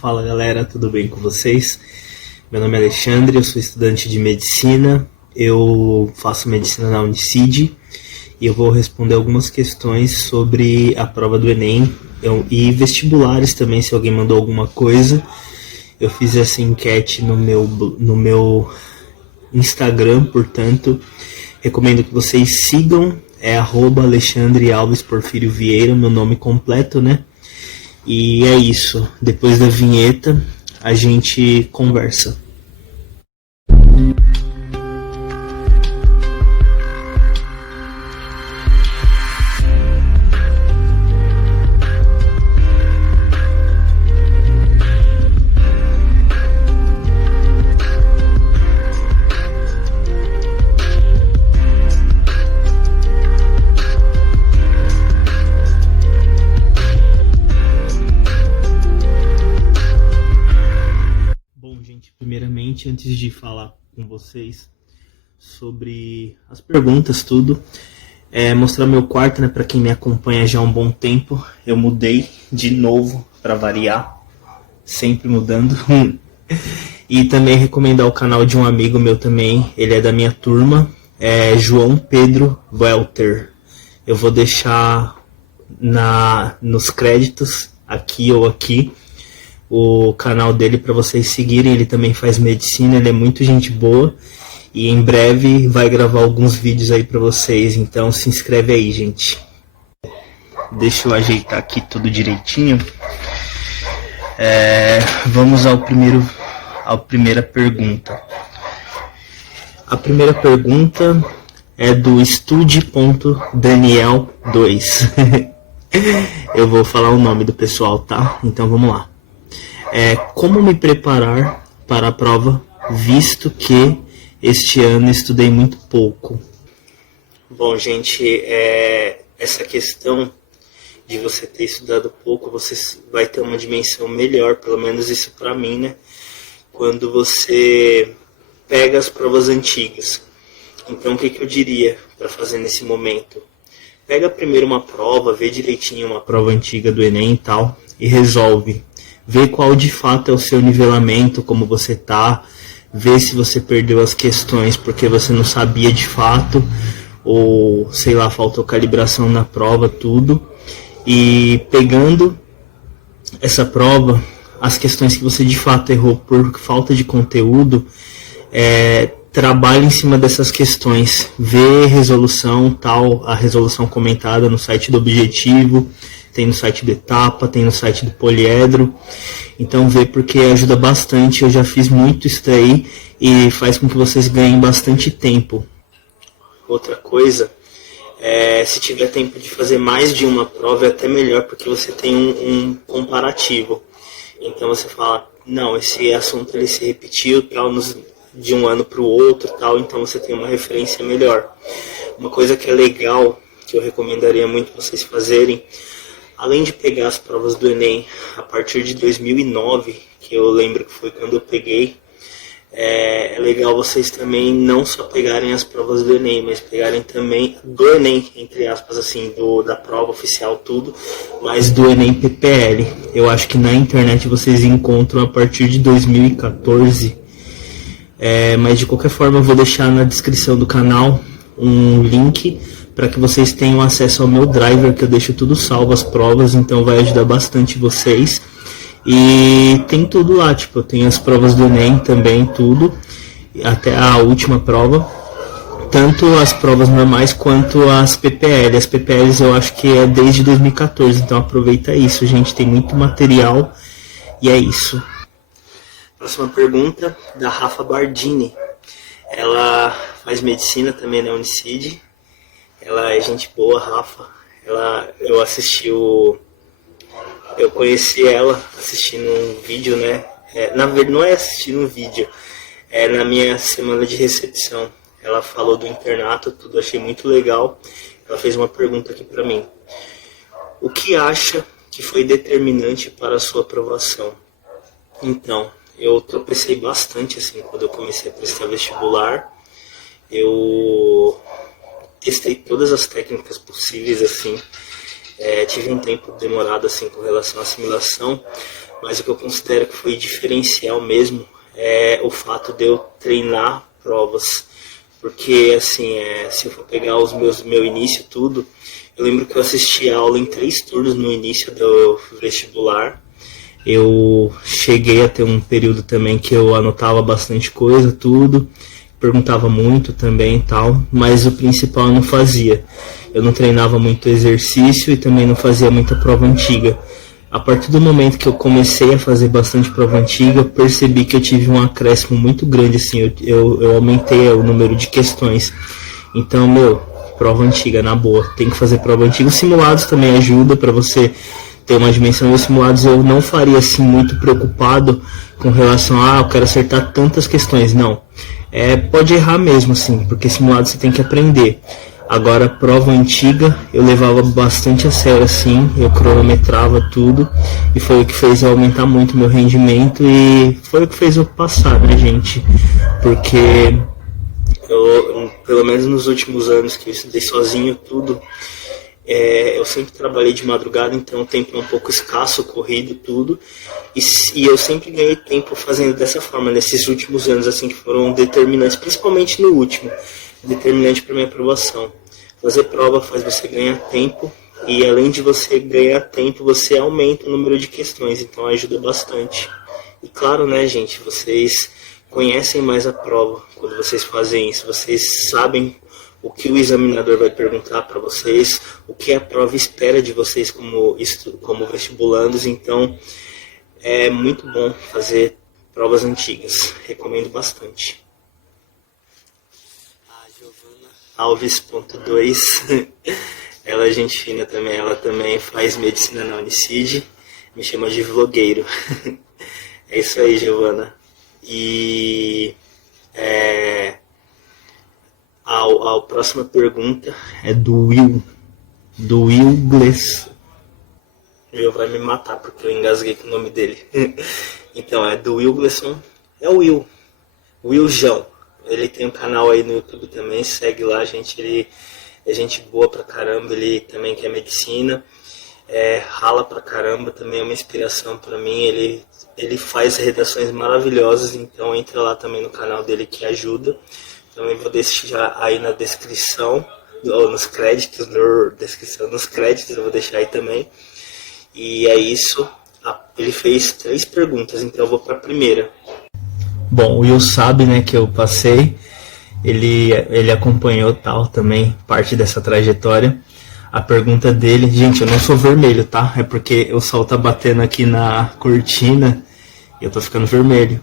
Fala galera, tudo bem com vocês? Meu nome é Alexandre, eu sou estudante de medicina, eu faço medicina na Unicid e eu vou responder algumas questões sobre a prova do Enem e vestibulares também, se alguém mandou alguma coisa. Eu fiz essa enquete no meu Instagram, portanto, recomendo que vocês sigam, é @Alexandre Alves Porfírio Vieira, meu nome completo, né? E é isso, depois da vinheta a gente conversa. Primeiramente, antes de falar com vocês sobre as perguntas, tudo, mostrar meu quarto, né, para quem me acompanha já há um bom tempo. Eu mudei de novo para variar, sempre mudando. E também recomendar o canal de um amigo meu também, ele é da minha turma, é João Pedro Welter. Eu vou deixar nos créditos, aqui ou aqui, o canal dele para vocês seguirem. Ele também faz medicina, ele é muito gente boa e em breve vai gravar alguns vídeos aí para vocês, então se inscreve aí, gente. Deixa eu ajeitar aqui tudo direitinho. Vamos à primeira pergunta. A primeira pergunta é do estude.daniel2. Eu vou falar o nome do pessoal, tá? Então vamos lá. Como me preparar para a prova, visto que este ano estudei muito pouco? Bom, gente, essa questão de você ter estudado pouco, você vai ter uma dimensão melhor, pelo menos isso para mim, né? Quando você pega as provas antigas. Então, o que eu diria para fazer nesse momento? Pega primeiro uma prova, vê direitinho uma prova antiga do Enem e tal, e resolve. Vê qual de fato é o seu nivelamento, como você tá, vê se você perdeu as questões porque você não sabia de fato, ou sei lá, faltou calibração na prova, tudo. E pegando essa prova, as questões que você de fato errou por falta de conteúdo, trabalhe em cima dessas questões, vê resolução, tal, a resolução comentada no site do Objetivo, tem no site do Etapa, tem no site do Poliedro. Então vê, porque ajuda bastante. Eu já fiz muito isso daí e faz com que vocês ganhem bastante tempo. Outra coisa, se tiver tempo de fazer mais de uma prova é até melhor, porque você tem um comparativo. Então você fala, não, esse assunto ele se repetiu tal, de um ano para o outro, tal, então você tem uma referência melhor. Uma coisa que é legal, que eu recomendaria muito vocês fazerem, além de pegar as provas do Enem a partir de 2009, que eu lembro que foi quando eu peguei, é legal vocês também não só pegarem as provas do Enem, mas pegarem também do Enem, entre aspas, assim, da prova oficial, tudo, mas do Enem PPL. Eu acho que na internet vocês encontram a partir de 2014, mas de qualquer forma eu vou deixar na descrição do canal um link para que vocês tenham acesso ao meu driver, que eu deixo tudo salvo, as provas, então vai ajudar bastante vocês. E tem tudo lá, tipo, eu tenho as provas do Enem também, tudo, até a última prova, tanto as provas normais quanto as PPL. As PPLs eu acho que é desde 2014, então aproveita isso, gente, tem muito material e é isso. Próxima pergunta, da Rafa Bardini. Ela faz medicina também na Unicid. Ela é gente boa, Rafa. Eu conheci ela assistindo um vídeo, né? Na verdade, não é assistindo um vídeo, é na minha semana de recepção. Ela falou do internato, tudo, achei muito legal. Ela fez uma pergunta aqui pra mim. O que acha que foi determinante para a sua aprovação? Então, eu tropecei bastante, assim, quando eu comecei a prestar vestibular. Eu testei todas as técnicas possíveis, assim. Tive um tempo demorado, assim, com relação à assimilação, mas o que eu considero que foi diferencial mesmo é o fato de eu treinar provas. Porque, assim, se eu for pegar meu início tudo, eu lembro que eu assisti a aula em 3 turnos no início do vestibular. Eu cheguei a ter um período também que eu anotava bastante coisa, tudo, perguntava muito também e tal, mas o principal eu não fazia. Eu não treinava muito exercício e também não fazia muita prova antiga. A partir do momento que eu comecei a fazer bastante prova antiga, eu percebi que eu tive um acréscimo muito grande, assim, eu aumentei o número de questões. Então, prova antiga, na boa, tem que fazer prova antiga. Os simulados também ajudam para você ter uma dimensão. Os simulados eu não faria assim muito preocupado com relação a eu quero acertar tantas questões, não. Pode errar mesmo, assim, porque simulado você tem que aprender. Agora, prova antiga, eu levava bastante a sério, assim, eu cronometrava tudo, e foi o que fez eu aumentar muito meu rendimento, e foi o que fez eu passar, né, gente? Porque eu, pelo menos nos últimos anos que eu estudei sozinho tudo, eu sempre trabalhei de madrugada, então o tempo é um pouco escasso, corrido, tudo. E eu sempre ganhei tempo fazendo dessa forma, nesses últimos anos, assim, que foram determinantes, principalmente no último, determinante para minha aprovação. Fazer prova faz você ganhar tempo, e além de você ganhar tempo, você aumenta o número de questões, então ajuda bastante. E claro, né, gente, vocês conhecem mais a prova quando vocês fazem isso, vocês sabem o que o examinador vai perguntar para vocês, o que a prova espera de vocês como vestibulandos, então é muito bom fazer provas antigas, recomendo bastante. A Giovana Alves.2, ela é gente fina também, ela também faz medicina na Unicid, me chama de vlogueiro. É isso aí, Giovana. E a próxima pergunta é do Will Gless. Will vai me matar porque eu engasguei com o nome dele. Então, é do Will Glesson. É o Willjão. Ele tem um canal aí no YouTube também, segue lá, gente. Ele é gente boa pra caramba, ele também quer medicina. Rala pra caramba, também é uma inspiração pra mim. Ele faz redações maravilhosas, então entra lá também no canal dele que ajuda. Também vou deixar aí na descrição, ou nos créditos, nos créditos eu vou deixar aí também. E é isso, ele fez 3 perguntas, então eu vou para a primeira. Bom, o Will sabe, né, que eu passei, ele acompanhou tal também, parte dessa trajetória. A pergunta dele, gente, eu não sou vermelho, tá? É porque o sol tá batendo aqui na cortina e eu tô ficando vermelho.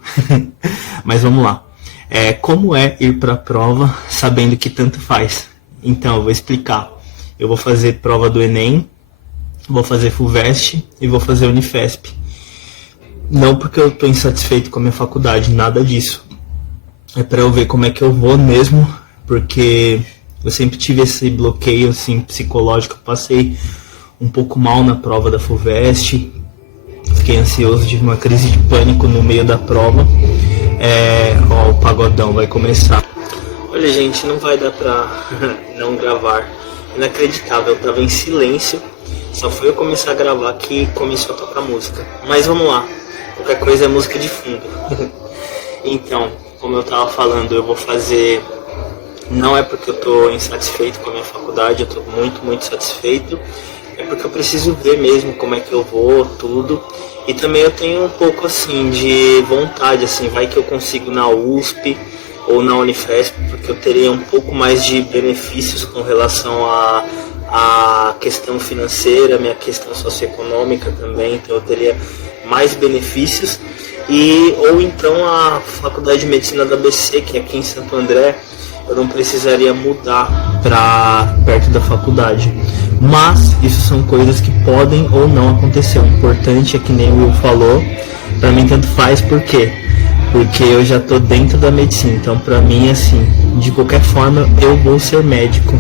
Mas vamos lá. Como é ir para a prova sabendo que tanto faz? Então, eu vou explicar. Eu vou fazer prova do Enem, vou fazer FUVEST e vou fazer Unifesp. Não porque eu estou insatisfeito com a minha faculdade, nada disso. É para eu ver como é que eu vou mesmo, porque eu sempre tive esse bloqueio assim, psicológico. Eu passei um pouco mal na prova da FUVEST, fiquei ansioso, tive uma crise de pânico no meio da prova. O pagodão vai começar. Olha, gente, não vai dar pra não gravar. Inacreditável, eu tava em silêncio. Só foi eu começar a gravar que começou a tocar música. Mas vamos lá, qualquer coisa é música de fundo. Então, como eu tava falando, eu vou fazer... Não é porque eu tô insatisfeito com a minha faculdade, eu tô muito, muito satisfeito. É porque eu preciso ver mesmo como é que eu vou, tudo. E também eu tenho um pouco assim de vontade, assim, vai que eu consigo na USP ou na Unifesp, porque eu teria um pouco mais de benefícios com relação à questão financeira, minha questão socioeconômica também, então eu teria mais benefícios. Ou então a Faculdade de Medicina da ABC, que é aqui em Santo André, eu não precisaria mudar para perto da faculdade. Mas isso são coisas que podem ou não acontecer. O importante é que nem o Will falou, para mim tanto faz. Por quê? Porque eu já tô dentro da medicina, então para mim assim, de qualquer forma eu vou ser médico.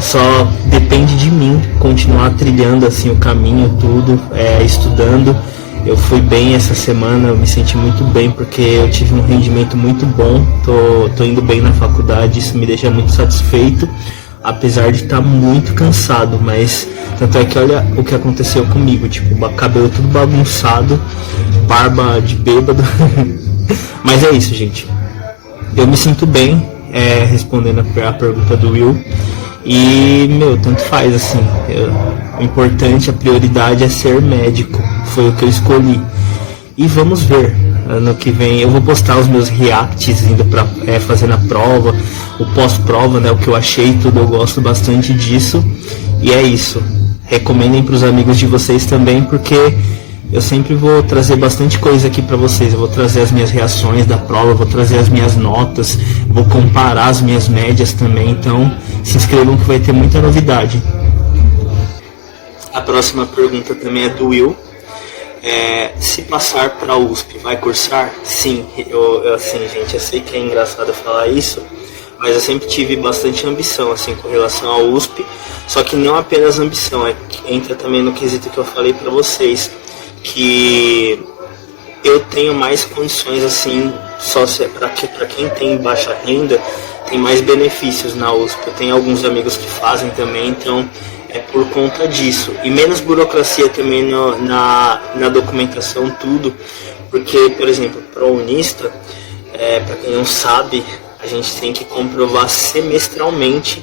Só depende de mim continuar trilhando assim o caminho, tudo, estudando. Eu fui bem essa semana, eu me senti muito bem porque eu tive um rendimento muito bom, tô indo bem na faculdade, isso me deixa muito satisfeito. apesar de estar muito cansado, mas tanto é que olha o que aconteceu comigo, tipo, cabelo tudo bagunçado, barba de bêbado. Mas é isso, gente. Eu me sinto bem respondendo a pergunta do Will. E, tanto faz, assim. O importante, a prioridade é ser médico. Foi o que eu escolhi. E vamos ver. Ano que vem eu vou postar os meus reacts indo pra fazendo a prova, o pós-prova, né? O que eu achei, tudo. Eu gosto bastante disso. E é isso. Recomendem pros amigos de vocês também, porque eu sempre vou trazer bastante coisa aqui para vocês. Eu vou trazer as minhas reações da prova, vou trazer as minhas notas, vou comparar as minhas médias também. Então, se inscrevam que vai ter muita novidade. A próxima pergunta também é do Will. Se passar para a USP, vai cursar? Sim, assim, gente, eu sei que é engraçado falar isso, mas eu sempre tive bastante ambição, assim, com relação à USP. Só que não apenas ambição, entra também no quesito que eu falei para vocês, que eu tenho mais condições, assim, para quem tem baixa renda, tem mais benefícios na USP. Eu tenho alguns amigos que fazem também, então é por conta disso. E menos burocracia também na documentação, tudo, porque, por exemplo, para o Unista, para quem não sabe, a gente tem que comprovar semestralmente.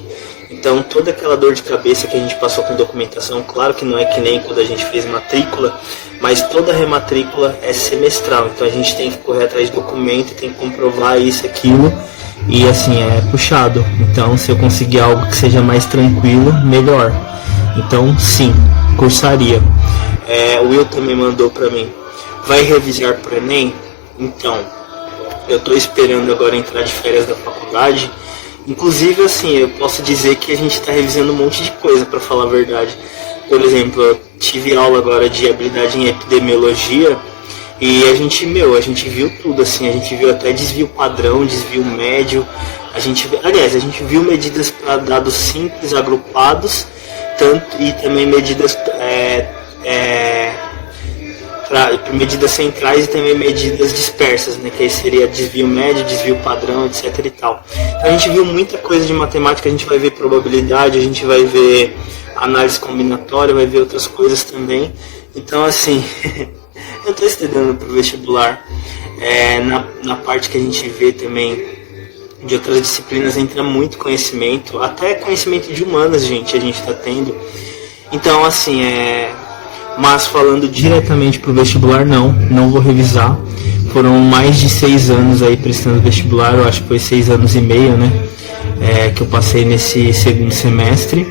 Então toda aquela dor de cabeça que a gente passou com documentação, claro que não é que nem quando a gente fez matrícula, mas toda rematrícula é semestral, então a gente tem que correr atrás de documento, tem que comprovar isso, aquilo, e assim, é puxado. Então se eu conseguir algo que seja mais tranquilo, melhor. Então sim, cursaria. O Will também mandou pra mim, vai revisar pro Enem? Então, eu tô esperando agora entrar de férias da faculdade. Inclusive, assim, eu posso dizer que a gente está revisando um monte de coisa, para falar a verdade. Por exemplo, eu tive aula agora de habilidade em epidemiologia e a gente viu tudo, assim, a gente viu até desvio padrão, desvio médio, a gente viu medidas para dados simples, agrupados, e também medidas para medidas centrais e também medidas dispersas, né, que aí seria desvio médio, desvio padrão, etc e tal. Então a gente viu muita coisa de matemática, a gente vai ver probabilidade, a gente vai ver análise combinatória, vai ver outras coisas também. Então, assim, eu estou estudando para o vestibular. Na parte que a gente vê também de outras disciplinas entra muito conhecimento, até conhecimento de humanas, a gente está tendo. Então, assim, mas falando diretamente pro vestibular, não vou revisar. Foram mais de 6 anos aí prestando vestibular, eu acho que foi 6 anos e meio, né? Que eu passei nesse segundo semestre.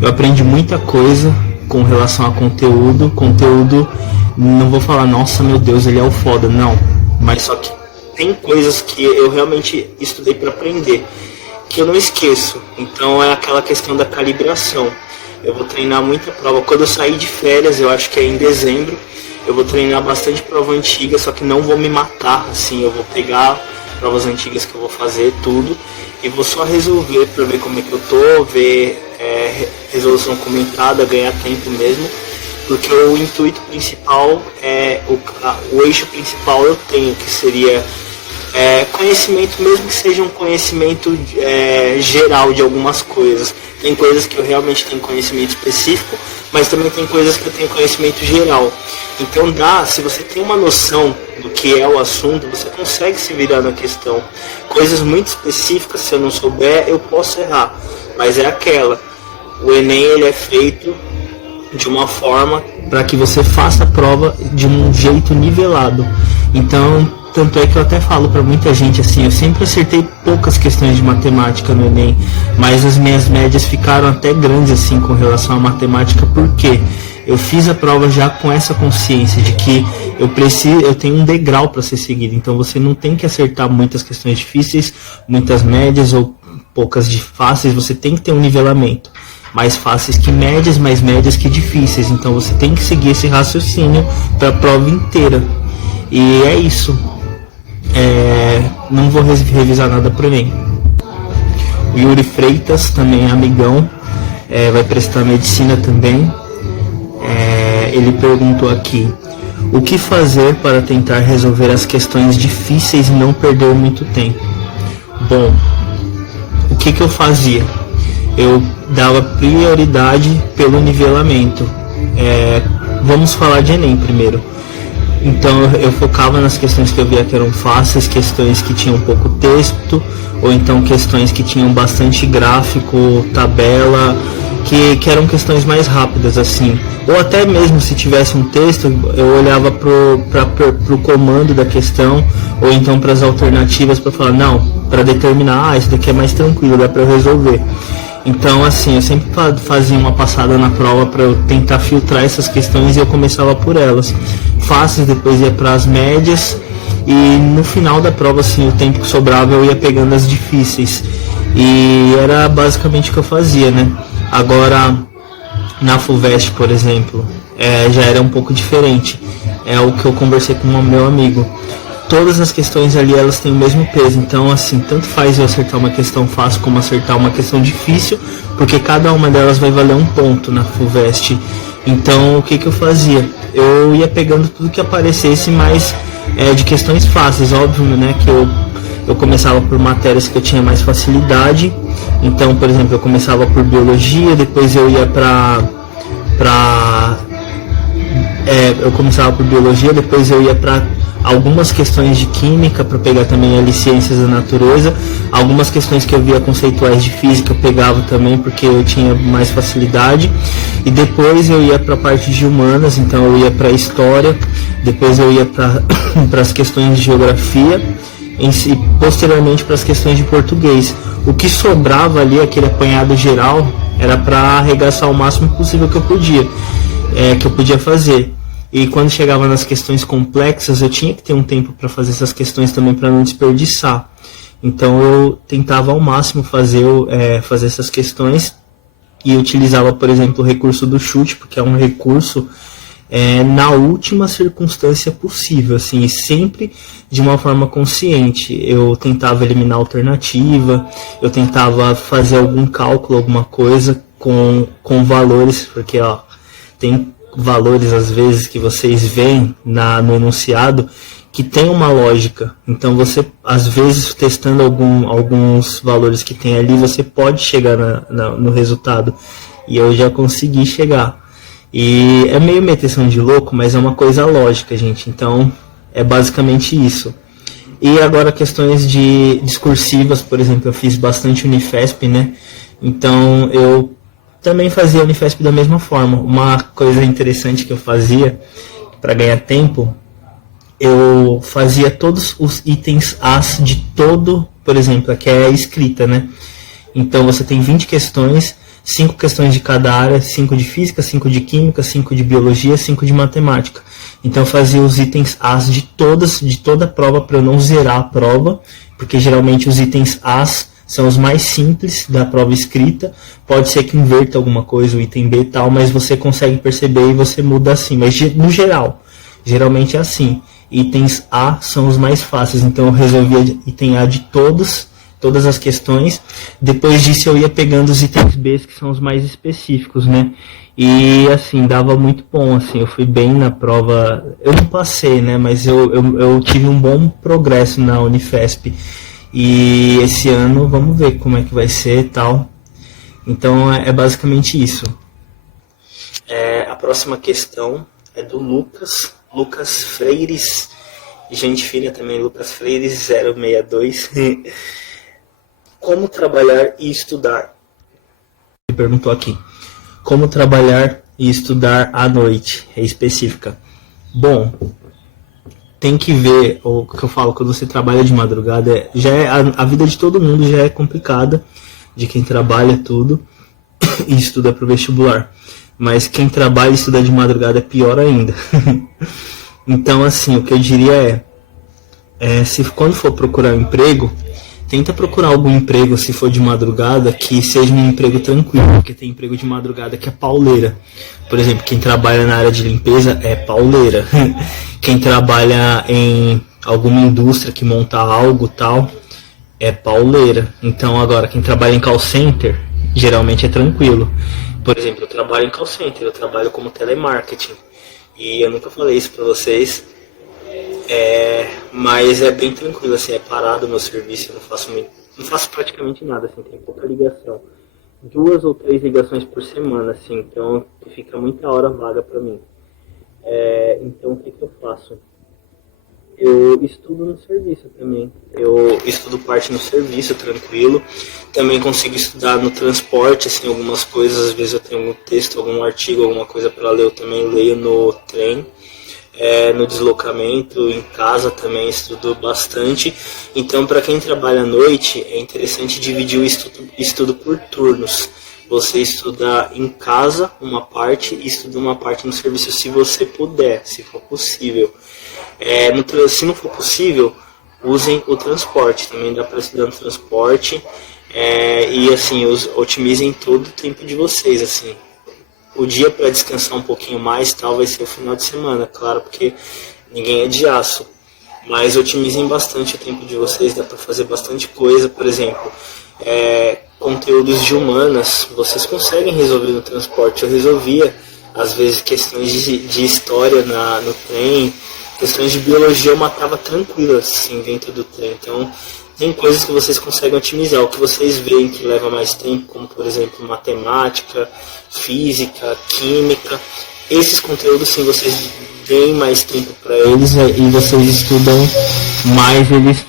Eu aprendi muita coisa com relação a conteúdo. Conteúdo, não vou falar, nossa, meu Deus, ele é o foda, não. Mas só que tem coisas que eu realmente estudei para aprender, que eu não esqueço. Então é aquela questão da calibração. Eu vou treinar muita prova. Quando eu sair de férias, eu acho que é em dezembro, eu vou treinar bastante prova antiga, só que não vou me matar, assim, eu vou pegar provas antigas que eu vou fazer, tudo, e vou só resolver para ver como é que eu tô, ver resolução comentada, ganhar tempo mesmo, porque o intuito principal, o eixo principal eu tenho, que seria conhecimento, mesmo que seja um conhecimento geral de algumas coisas. Tem coisas que eu realmente tenho conhecimento específico, mas também tem coisas que eu tenho conhecimento geral. Então se você tem uma noção do que é o assunto, você consegue se virar na questão. Coisas muito específicas, se eu não souber, eu posso errar. Mas é aquela, o Enem ele é feito de uma forma para que você faça a prova de um jeito nivelado. Então, tanto é que eu até falo para muita gente assim, eu sempre acertei poucas questões de matemática no Enem, mas as minhas médias ficaram até grandes assim com relação à matemática, porque eu fiz a prova já com essa consciência de que eu tenho um degrau para ser seguido. Então você não tem que acertar muitas questões difíceis, muitas médias ou poucas de fáceis, você tem que ter um nivelamento. Mais fáceis que médias, mais médias que difíceis. Então você tem que seguir esse raciocínio para a prova inteira. E é isso. Não vou revisar nada para Enem. O Yuri Freitas, também amigão, vai prestar medicina também. Ele perguntou aqui: o que fazer para tentar resolver as questões difíceis e não perder muito tempo? Bom, o que eu fazia? eu dava prioridade pelo nivelamento. Vamos falar de Enem primeiro. Então eu focava nas questões que eu via que eram fáceis, questões que tinham pouco texto, ou então questões que tinham bastante gráfico, tabela, que eram questões mais rápidas assim. Ou até mesmo se tivesse um texto, eu olhava pro comando da questão, ou então para as alternativas para falar, não, para determinar, isso daqui é mais tranquilo, dá para eu resolver. Então, assim, eu sempre fazia uma passada na prova para eu tentar filtrar essas questões e eu começava por elas. Fáceis, depois ia para as médias e no final da prova, assim, o tempo que sobrava eu ia pegando as difíceis. E era basicamente o que eu fazia, né? Agora, na FUVEST, por exemplo, já era um pouco diferente. É o que eu conversei com o meu amigo. Todas as questões ali, elas têm o mesmo peso. Então, assim, tanto faz eu acertar uma questão fácil como acertar uma questão difícil, porque cada uma delas vai valer um ponto na FUVEST. Então, o que eu fazia? Eu ia pegando tudo que aparecesse, mas de questões fáceis, óbvio, né? Que eu começava por matérias que eu tinha mais facilidade. Então, por exemplo, eu começava por biologia, depois eu ia eu começava por biologia, depois eu ia para algumas questões de química, para pegar também ali ciências da natureza, algumas questões que eu via conceituais de física eu pegava também porque eu tinha mais facilidade, e depois eu ia para a parte de humanas, então eu ia para história, depois eu ia para as questões de geografia e posteriormente para as questões de português. O que sobrava ali, aquele apanhado geral, era para arregaçar o máximo possível que eu podia fazer. E quando chegava nas questões complexas, eu tinha que ter um tempo para fazer essas questões também, para não desperdiçar. Então eu tentava ao máximo fazer essas questões e utilizava, por exemplo, o recurso do chute, porque é um recurso na última circunstância possível, assim, e sempre de uma forma consciente. Eu tentava eliminar a alternativa, eu tentava fazer algum cálculo, alguma coisa com valores, porque tem valores às vezes que vocês veem no enunciado que tem uma lógica. Então você, às vezes, testando alguns valores que tem ali, você pode chegar no resultado. E eu já consegui chegar. E é meio meteção de louco, mas é uma coisa lógica, gente. Então é basicamente isso. E agora questões de discursivas, por exemplo, eu fiz bastante Unifesp, né? Então eu também fazia Unifesp da mesma forma. Uma coisa interessante que eu fazia para ganhar tempo, eu fazia todos os itens As de todo, por exemplo, aqui é a escrita, né? Então você tem 20 questões, 5 questões de cada área, 5 de física, 5 de química, 5 de biologia, 5 de matemática. Então eu fazia os itens As de toda a prova para eu não zerar a prova, porque geralmente os itens As são os mais simples da prova escrita. Pode ser que inverta alguma coisa, o item B e tal, mas você consegue perceber e você muda assim. Mas no geral, geralmente é assim. Itens A são os mais fáceis, então eu resolvia item A de todas as questões. Depois disso eu ia pegando os itens B, que são os mais específicos, né? E assim, dava muito bom, assim, eu fui bem na prova. Eu não passei, né? Mas eu tive um bom progresso na Unifesp. E esse ano vamos ver como é que vai ser e tal. Então é basicamente isso. A próxima questão é do Lucas Freires, gente fina também, Lucas Freires 062. Como trabalhar e estudar? Ele perguntou aqui. Como trabalhar e estudar à noite? É específica. Bom, tem que ver o que eu falo, quando você trabalha de madrugada, a vida de todo mundo já é complicada, de quem trabalha tudo e estuda para o vestibular. Mas quem trabalha e estuda de madrugada é pior ainda. Então, assim, o que eu diria se quando for procurar um emprego, tenta procurar algum emprego, se for de madrugada, que seja um emprego tranquilo, porque tem emprego de madrugada que é pauleira. Por exemplo, quem trabalha na área de limpeza é pauleira. Quem trabalha em alguma indústria que monta algo tal, é pauleira. Então agora, quem trabalha em call center, geralmente é tranquilo. Por exemplo, eu trabalho em call center, eu trabalho como telemarketing. E eu nunca falei isso pra vocês, mas é bem tranquilo, assim, é parado o meu serviço, eu não faço praticamente nada, assim, tem pouca ligação. 2 ou 3 ligações por semana, assim, então fica muita hora vaga para mim. Então o que eu faço? Eu estudo no serviço também. Eu estudo parte no serviço, tranquilo. Também consigo estudar no transporte, assim, algumas coisas. Às vezes eu tenho algum texto, algum artigo, alguma coisa para ler, eu também leio no trem. No deslocamento, em casa também estudo bastante. Então, para quem trabalha à noite, é interessante dividir o estudo por turnos. Você estuda em casa uma parte e estuda uma parte no serviço, se você puder, se for possível. Se não for possível, usem o transporte. Também dá para estudar no transporte. E assim, otimizem todo o tempo de vocês, assim. O dia para descansar um pouquinho mais tal vai ser o final de semana, claro, porque ninguém é de aço. Mas otimizem bastante o tempo de vocês, dá para fazer bastante coisa. Por exemplo, conteúdos de humanas, vocês conseguem resolver no transporte. Eu resolvia, às vezes, questões de história no trem, questões de biologia eu matava tranquilo, assim, dentro do trem. Então, tem coisas que vocês conseguem otimizar. O que vocês veem que leva mais tempo, como, por exemplo, matemática, física, química, esses conteúdos, sim, vocês deem mais tempo para eles e vocês estudam mais eles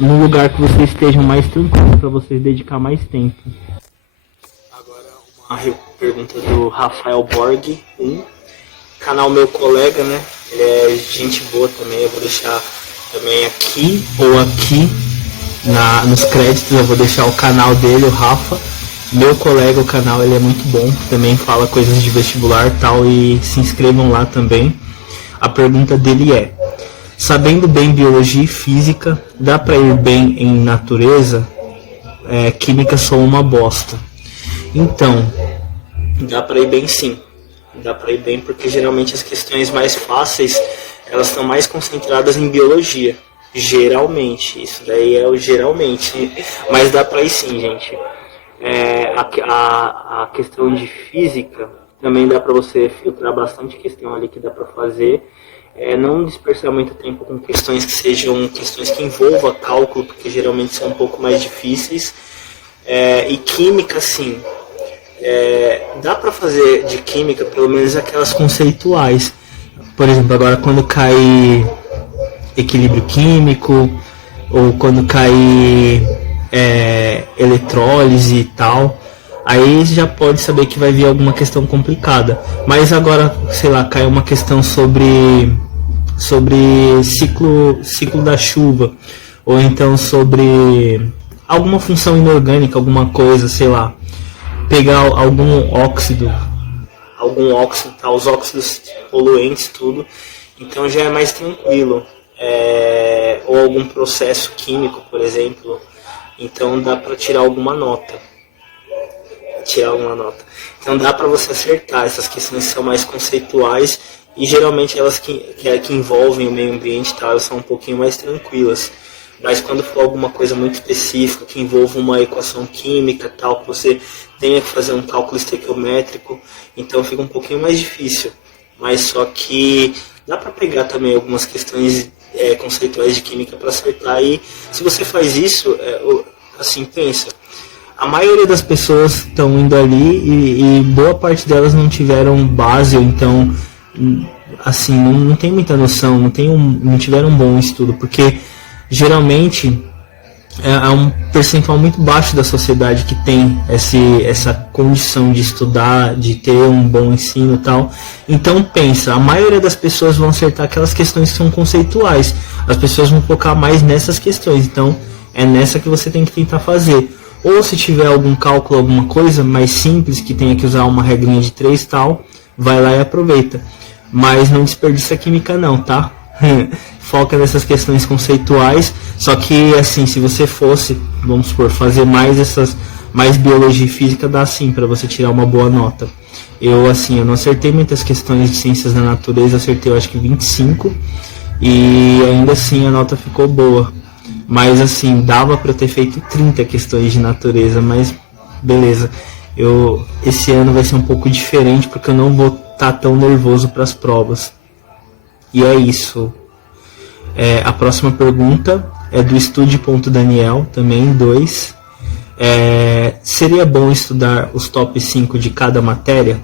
no lugar que vocês estejam mais tranquilos, para vocês dedicar mais tempo. Agora, uma pergunta do Rafael Borg, canal Meu Colega, né? Ele é gente boa também, eu vou deixar também aqui ou aqui nos créditos, eu vou deixar o canal dele, o Rafa. Meu Colega, o canal, ele é muito bom, também fala coisas de vestibular e tal, e se inscrevam lá também. A pergunta dele é: sabendo bem biologia e física, dá para ir bem em natureza? Química sou uma bosta. Então, dá para ir bem sim. Dá para ir bem porque geralmente as questões mais fáceis, elas estão mais concentradas em biologia. Geralmente, isso daí é o geralmente. Mas dá para ir sim, gente. A questão de física também dá para você filtrar bastante questão ali que dá para fazer. Não dispersar muito tempo com questões que sejam questões que envolvam cálculo, porque geralmente são um pouco mais difíceis. E química, sim. Dá para fazer de química pelo menos aquelas conceituais. Por exemplo, agora quando cai equilíbrio químico, ou quando cai eletrólise e tal, aí já pode saber que vai vir alguma questão complicada. Mas agora, sei lá, cai uma questão sobre ciclo da chuva, ou então sobre alguma função inorgânica, alguma coisa, sei lá, pegar algum óxido, tá, os óxidos poluentes, tudo, então já é mais tranquilo. Ou algum processo químico, por exemplo, então dá para tirar alguma nota. Então dá para você acertar. Essas questões são mais conceituais e geralmente elas que envolvem o meio ambiente, tá, elas são um pouquinho mais tranquilas. Mas quando for alguma coisa muito específica, que envolva uma equação química, tal, que você tenha que fazer um cálculo estequiométrico, então fica um pouquinho mais difícil. Mas só que dá para pegar também algumas questões conceituais de química para acertar. E se você faz isso, assim, pensa, a maioria das pessoas estão indo ali e boa parte delas não tiveram base, ou então, assim, não tem muita noção, não tiveram um bom estudo, porque geralmente é um percentual muito baixo da sociedade que tem essa condição de estudar, de ter um bom ensino e tal. Então pensa, a maioria das pessoas vão acertar aquelas questões que são conceituais. As pessoas vão focar mais nessas questões. Então é nessa que você tem que tentar fazer. Ou se tiver algum cálculo, alguma coisa mais simples, que tenha que usar uma regrinha de 3 e tal, vai lá e aproveita. Mas não desperdiça química não, tá? Foca nessas questões conceituais. Só que assim, se você fosse, vamos supor, fazer mais biologia e física, dá sim para você tirar uma boa nota. Eu não acertei muitas questões de ciências da natureza, acertei eu acho que 25 e ainda assim a nota ficou boa. Mas assim, dava para ter feito 30 questões de natureza, mas beleza. Esse ano vai ser um pouco diferente porque eu não vou estar tão nervoso para as provas. E é isso. A próxima pergunta é do Estude.Daniel, também 2. Seria bom estudar os top 5 de cada matéria?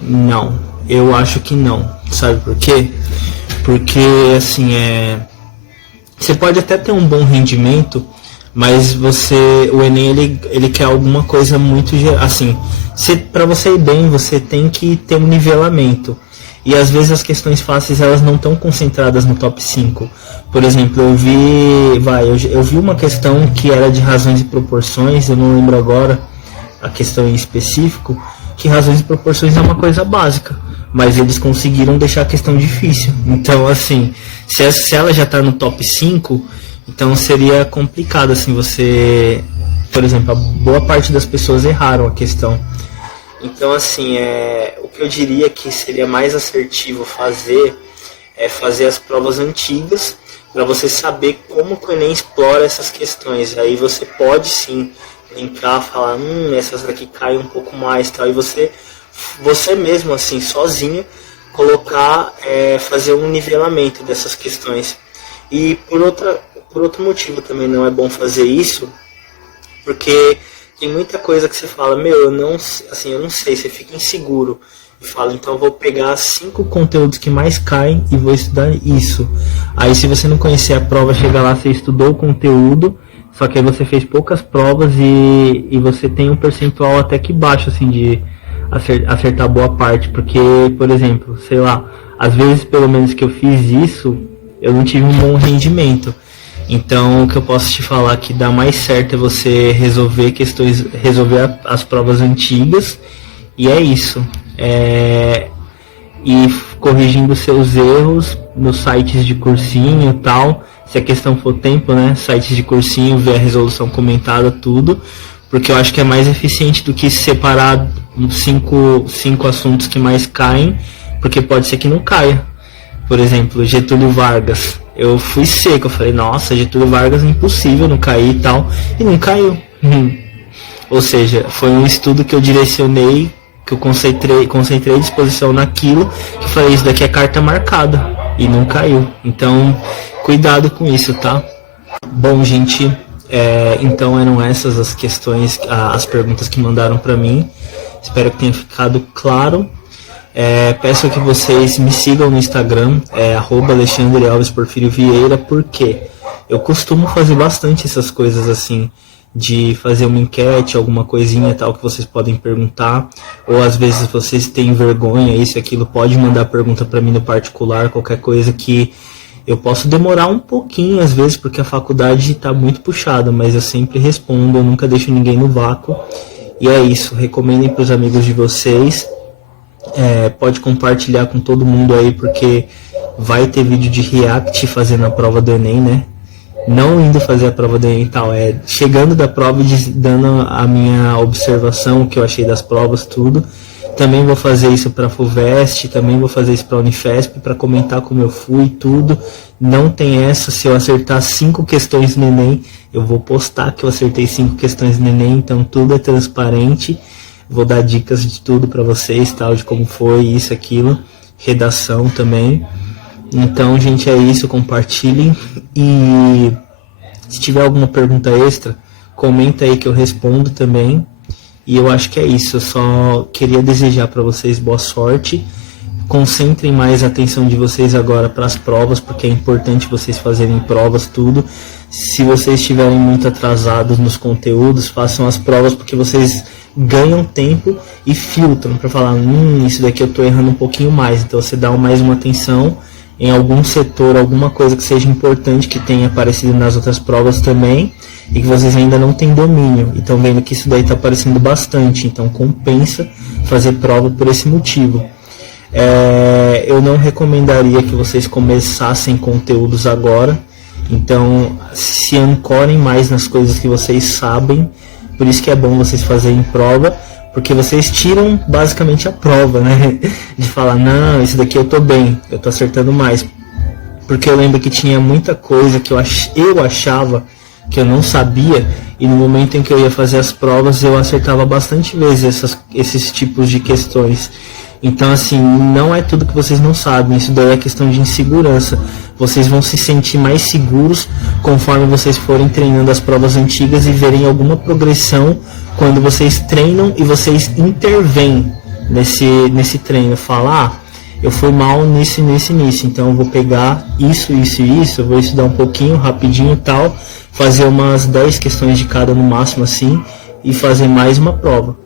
Não, eu acho que não. Sabe por quê? Porque, assim, você pode até ter um bom rendimento, mas o Enem ele quer alguma coisa muito, assim, para você ir bem, você tem que ter um nivelamento. E às vezes as questões fáceis elas não estão concentradas no top 5. Por exemplo, eu vi uma questão que era de razões e proporções, eu não lembro agora a questão em específico, que razões e proporções é uma coisa básica, mas eles conseguiram deixar a questão difícil. Então, assim, se ela já está no top 5, então seria complicado, assim, você... Por exemplo, a boa parte das pessoas erraram a questão. Então, assim, o que eu diria que seria mais assertivo fazer é fazer as provas antigas, para você saber como que o Enem explora essas questões. Aí você pode, sim, linkar, falar, essas daqui caem um pouco mais, tal, e você mesmo, assim, sozinho, colocar, fazer um nivelamento dessas questões. E por outro motivo também não é bom fazer isso, porque tem muita coisa que você fala, eu não sei, você fica inseguro e fala, então eu vou pegar 5 conteúdos que mais caem e vou estudar isso. Aí se você não conhecer a prova, chega lá, você estudou o conteúdo, só que aí você fez poucas provas e você tem um percentual até que baixo, assim, de acertar boa parte, porque, por exemplo, sei lá, às vezes pelo menos que eu fiz isso, eu não tive um bom rendimento. Então, o que eu posso te falar que dá mais certo é você resolver as provas antigas, e é isso. E corrigindo seus erros nos sites de cursinho e tal, se a questão for tempo, né? Sites de cursinho, ver a resolução comentada, tudo, porque eu acho que é mais eficiente do que separar 5 assuntos que mais caem, porque pode ser que não caia. Por exemplo, Getúlio Vargas. Eu fui seco, eu falei, nossa, Getúlio Vargas é impossível não cair e tal, e não caiu. Ou seja, foi um estudo que eu direcionei, que eu concentrei disposição naquilo, que eu falei, isso daqui é carta marcada, e não caiu. Então, cuidado com isso, tá? Bom, gente, então eram essas as questões, as perguntas que mandaram para mim. Espero que tenha ficado claro. Peço que vocês me sigam no Instagram, @AlexandreAlvesPorfírio Vieira, porque eu costumo fazer bastante essas coisas assim, de fazer uma enquete, alguma coisinha tal que vocês podem perguntar, ou às vezes vocês têm vergonha, isso e aquilo, pode mandar pergunta para mim no particular, qualquer coisa que eu posso demorar um pouquinho às vezes, porque a faculdade está muito puxada, mas eu sempre respondo, eu nunca deixo ninguém no vácuo. E é isso, recomendem para os amigos de vocês. Pode compartilhar com todo mundo aí, porque vai ter vídeo de react fazendo a prova do Enem, né? Não indo fazer a prova do Enem e tal, chegando da prova e dando a minha observação, o que eu achei das provas, tudo. Também vou fazer isso para a FUVEST, também vou fazer isso para a Unifesp, para comentar como eu fui, tudo. Não tem essa, se eu acertar 5 questões no Enem, eu vou postar que eu acertei 5 questões no Enem, então tudo é transparente. Vou dar dicas de tudo para vocês, tal, de como foi, isso, aquilo, redação também. Então, gente, é isso, compartilhem. E se tiver alguma pergunta extra, comenta aí que eu respondo também. E eu acho que é isso, eu só queria desejar para vocês boa sorte. Concentrem mais a atenção de vocês agora para as provas, porque é importante vocês fazerem provas, tudo. Se vocês estiverem muito atrasados nos conteúdos, façam as provas, porque vocês ganham tempo e filtram para falar, isso daqui eu estou errando um pouquinho mais. Então você dá mais uma atenção em algum setor, alguma coisa que seja importante, que tenha aparecido nas outras provas também, e que vocês ainda não têm domínio. E estão vendo que isso daí está aparecendo bastante, então compensa fazer prova por esse motivo. Eu não recomendaria que vocês começassem conteúdos agora, então se ancorem mais nas coisas que vocês sabem. Por isso que é bom vocês fazerem prova, porque vocês tiram basicamente a prova, né? De falar, não, isso daqui eu tô bem, eu tô acertando mais. Porque eu lembro que tinha muita coisa que eu achava que eu não sabia, e no momento em que eu ia fazer as provas eu acertava bastante vezes esses tipos de questões. Então, assim, não é tudo que vocês não sabem, isso daí é questão de insegurança. Vocês vão se sentir mais seguros conforme vocês forem treinando as provas antigas e verem alguma progressão quando vocês treinam e vocês intervêm nesse treino. Falar, eu fui mal nisso, então eu vou pegar isso, eu vou estudar um pouquinho, rapidinho e tal, fazer umas 10 questões de cada no máximo assim, e fazer mais uma prova.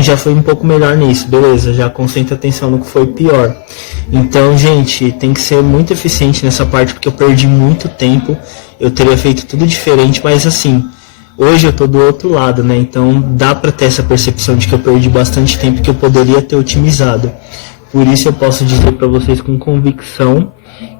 Já foi um pouco melhor nisso, beleza, já concentra atenção no que foi pior. Então, gente, tem que ser muito eficiente nessa parte, porque eu perdi muito tempo, eu teria feito tudo diferente, mas assim, hoje eu tô do outro lado, né, então dá pra ter essa percepção de que eu perdi bastante tempo que eu poderia ter otimizado. Por isso eu posso dizer pra vocês com convicção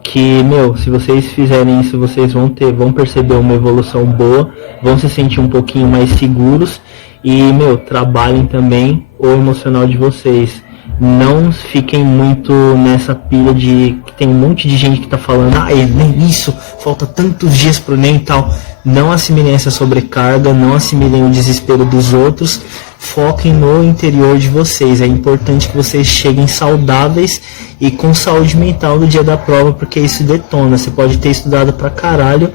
que, se vocês fizerem isso, vocês vão perceber uma evolução boa, vão se sentir um pouquinho mais seguros. E, trabalhem também o emocional de vocês. Não fiquem muito nessa pilha de que tem um monte de gente que tá falando, nem isso, falta tantos dias pro Enem e tal. Não assimilem essa sobrecarga, não assimilem o desespero dos outros. Foquem no interior de vocês. É importante que vocês cheguem saudáveis e com saúde mental no dia da prova, porque isso detona. Você pode ter estudado pra caralho,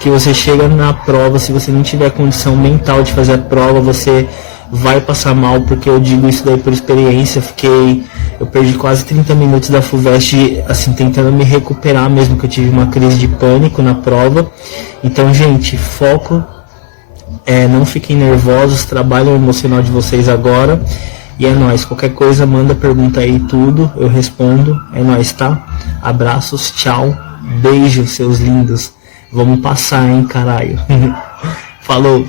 que você chega na prova, se você não tiver condição mental de fazer a prova, você vai passar mal, porque eu digo isso daí por experiência. Eu perdi quase 30 minutos da FUVEST, assim, tentando me recuperar, mesmo que eu tive uma crise de pânico na prova. Então, gente, foco, não fiquem nervosos, trabalhem o emocional de vocês agora, e é nóis. Qualquer coisa, manda pergunta aí, tudo, eu respondo. É nóis, tá? Abraços, tchau, beijo, seus lindos. Vamos passar, hein, caralho. Falou!